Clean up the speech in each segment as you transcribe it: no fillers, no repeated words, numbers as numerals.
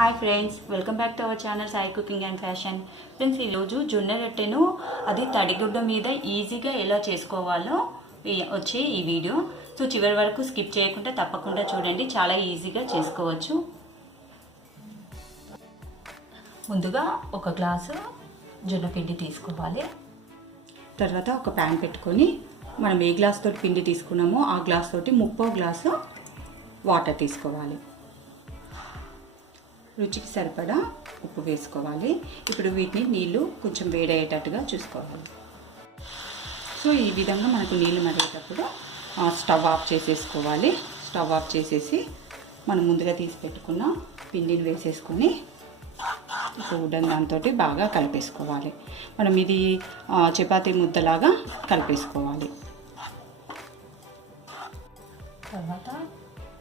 Hi friends, welcome back to our channel Sai cooking and fashion. Friends, ఈరోజు జొన్న రొట్టెను అది తడిగుడ్డ మీద ఈజీగా ఎలా చేసుకోవాలో వచ్చే ఈ వీడియో. సో చివరి వరకు స్కిప్ చేయకుండా తప్పకుండా చూడండి, చాలా ఈజీగా చేసుకోవచ్చు. ముందుగా ఒక గ్లాసు జొన్న పిండి తీసుకోవాలి. తర్వాత ఒక ప్యాన్ పెట్టుకొని మనం ఏ గ్లాస్ తోటి పిండి తీసుకున్నామో ఆ గ్లాస్ తోటి 3/4 గ్లాసు వాటర్ తీసుకోవాలి. రుచికి సరిపడా ఉప్పు వేసుకోవాలి. ఇప్పుడు వీటిని నీళ్ళు కొంచెం వేడయ్యేటట్టుగా చూసుకోవాలి. సో ఈ విధంగా మనకు నీళ్ళు మరిగేటప్పుడు స్టవ్ ఆఫ్ చేసేసుకోవాలి. స్టవ్ ఆఫ్ చేసేసి మనం ముందుగా తీసి పెట్టుకున్న పిండిని వేసేసుకొని ఉడన్ దాంతో బాగా కలిపేసుకోవాలి. మనం ఇది చపాతీ ముద్దలాగా కలిపేసుకోవాలి. తర్వాత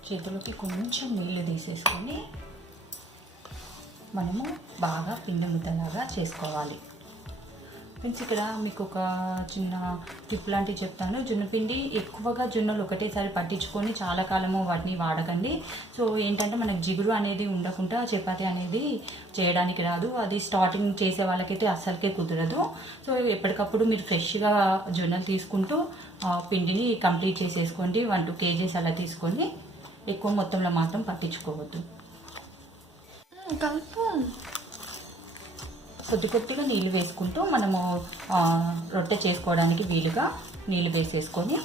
చేతులకి కొంచెం నీళ్ళు తీసేసుకొని మనము బాగా పిండి ముద్దలాగా చేసుకోవాలి. ఫ్రెండ్స్, ఇక్కడ మీకు ఒక చిన్న టిప్ లాంటివి చెప్తాను. జొన్నపిండి ఎక్కువగా జొన్నలు ఒకటేసారి పట్టించుకొని చాలా కాలము వాటిని వాడకండి. సో ఏంటంటే మనకు జిగురు అనేది ఉండకుండా చపాతీ అనేది చేయడానికి రాదు. అది స్టార్టింగ్ చేసే వాళ్ళకైతే అస్సలకే కుదరదు. సో ఎప్పటికప్పుడు మీరు ఫ్రెష్గా జొన్నలు తీసుకుంటూ పిండిని కంప్లీట్ చేసేసుకోండి. 1-2 kgs అలా తీసుకొని ఎక్కువ మొత్తంలో మాత్రం పట్టించుకోవద్దు. కొద్దిగా నీళ్ళు వేసుకుంటూ మనము రొట్టె చేసుకోవడానికి వీలుగా నీళ్ళు వేసేసుకొని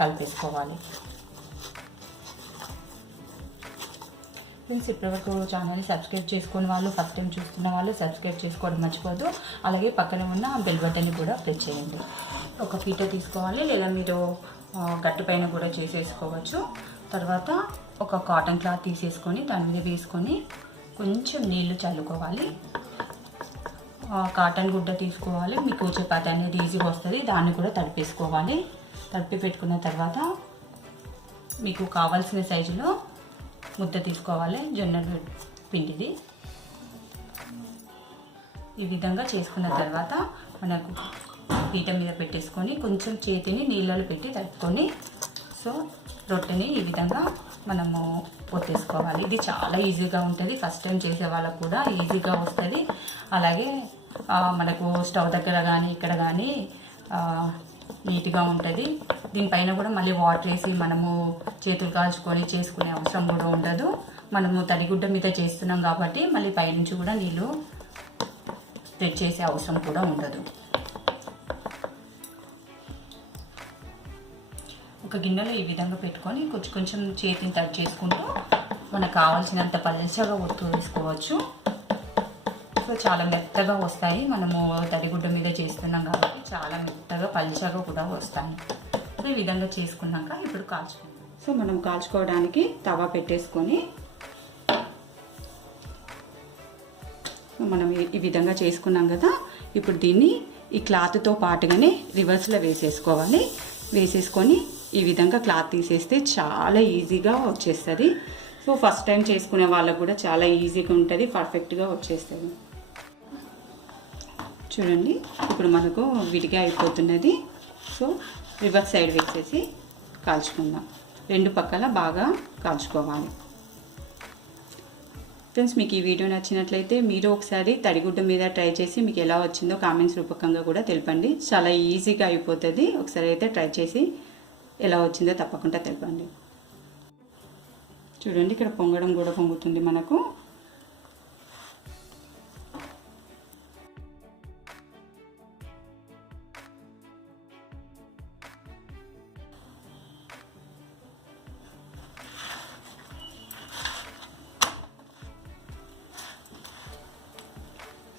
కలిపేసుకోవాలి. ఫ్రెండ్స్, ఇప్పటివరకు ఛానల్ని సబ్స్క్రైబ్ చేసుకున్న వాళ్ళు, ఫస్ట్ టైం చూస్తున్న వాళ్ళు సబ్స్క్రైబ్ చేసుకోవడం మర్చిపోద్దు. అలాగే పక్కన ఉన్న బెల్ బటన్ని కూడా ప్రెస్ చేయండి. ఒక పీట తీసుకోవాలి, లేదా మీరు గట్టి పైన కూడా చేసేసుకోవచ్చు. తర్వాత ఒక కాటన్ క్లాత్ తీసేసుకొని దాని మీద వేసుకొని కొంచెం నీళ్లు చల్లుకోవాలి. కాటన్ గుడ్డ తీసుకోవాలి, మీకు చపాతీ అనేది ఈజీగా వస్తుంది. దాన్ని కూడా తడిపేసుకోవాలి. తడిపి పెట్టుకున్న తర్వాత మీకు కావాల్సిన సైజులో ముద్ద తీసుకోవాలి జొన్న పిండిది. ఈ విధంగా చేసుకున్న తర్వాత మనకు పీట మీద పెట్టేసుకొని కొంచెం చేతిని నీళ్ళలో పెట్టి తడుపుకొని సో రొట్టెని ఈ విధంగా మనము పొత్తేసుకోవాలి. ఇది చాలా ఈజీగా ఉంటుంది. ఫస్ట్ టైం చేసే వాళ్ళకు కూడా ఈజీగా వస్తుంది. అలాగే మనకు స్టవ్ దగ్గర కానీ ఇక్కడ కానీ నీట్గా ఉంటుంది. దీనిపైన కూడా మళ్ళీ వాటర్ వేసి మనము చేతులు కాల్చుకొని చేసుకునే అవసరం కూడా ఉండదు. మనము తడిగుడ్డ మీద చేస్తున్నాం కాబట్టి మళ్ళీ పైనుంచి కూడా నీళ్ళు స్ప్రెడ్ చేసే అవసరం కూడా ఉండదు. ఒక గిన్నెలో ఈ విధంగా పెట్టుకొని కొంచెం చేతిని టచ్ చేసుకుంటూ మనకు కావాల్సినంత పల్చగా ఒత్తు వేసుకోవచ్చు. సో చాలా మెత్తగా వస్తాయి. మనము తడిగుడ్డ మీద చేస్తున్నాం కాబట్టి చాలా మెత్తగా పల్చగా కూడా వస్తాయి. సో ఈ విధంగా చేసుకున్నాక ఇప్పుడు కాల్చుకుందాం. సో మనం కాల్చుకోవడానికి తవా పెట్టేసుకొని మనం ఈ విధంగా చేసుకున్నాం కదా. ఇప్పుడు దీన్ని ఈ క్లాత్తో పాటుగానే రివర్స్లో వేసేసుకోవాలి. వేసేసుకొని ఈ విధంగా క్లాత్ తీసేస్తే చాలా ఈజీగా వచ్చేస్తుంది. సో ఫస్ట్ టైం చేసుకునే వాళ్ళకు కూడా చాలా ఈజీగా ఉంటుంది, పర్ఫెక్ట్గా వచ్చేస్తుంది. చూడండి, ఇప్పుడు మనకు విడిగా అయిపోతున్నది. సో రివర్స్ సైడ్ వేసేసి కాల్చుకుందాం. 2 పక్కల బాగా కాల్చుకోవాలి. ఫ్రెండ్స్, మీకు ఈ వీడియో నచ్చినట్లయితే మీరు ఒకసారి తడిగుడ్డ మీద ట్రై చేసి మీకు ఎలా వచ్చిందో కామెంట్స్ రూపకంగా కూడా తెలపండి. చాలా ఈజీగా అయిపోతుంది. ఒకసారి అయితే ట్రై చేసి ఎలా వచ్చిందో తప్పకుండా తెలపండి. చూడండి, ఇక్కడ పొంగడం కూడా పొంగుతుంది మనకు.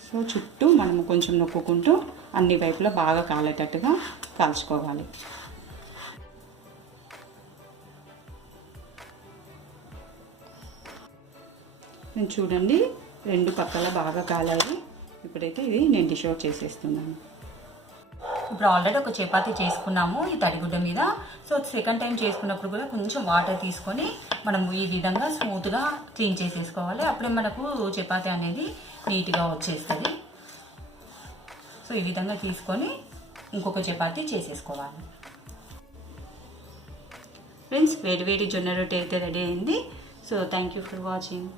సో చుట్టూ మనము కొంచెం నొక్కుకుంటూ అన్ని వైపులా బాగా కాలేటట్టుగా కాల్చుకోవాలి. నేను చూడండి 2 పక్కల బాగా కాలాయి. ఇప్పుడైతే ఇది నేను డిష్ అవుట్ చేసేస్తున్నాను. ఇప్పుడు ఆల్రెడీ ఒక చపాతీ చేసుకున్నాము ఈ తడిగుడ్డ మీద. సో సెకండ్ టైం చేసుకున్నప్పుడు కూడా కొంచెం వాటర్ తీసుకొని మనము ఈ విధంగా స్మూత్గా క్లీన్ చేసేసుకోవాలి. అప్పుడే మనకు చపాతీ అనేది నీట్గా వచ్చేస్తుంది. సో ఈ విధంగా తీసుకొని ఇంకొక చపాతీ చేసేసుకోవాలి. ఫ్రెండ్స్, వేడి జొన్న రొట్టె అయితే రెడీ అయింది. So thank you for watching.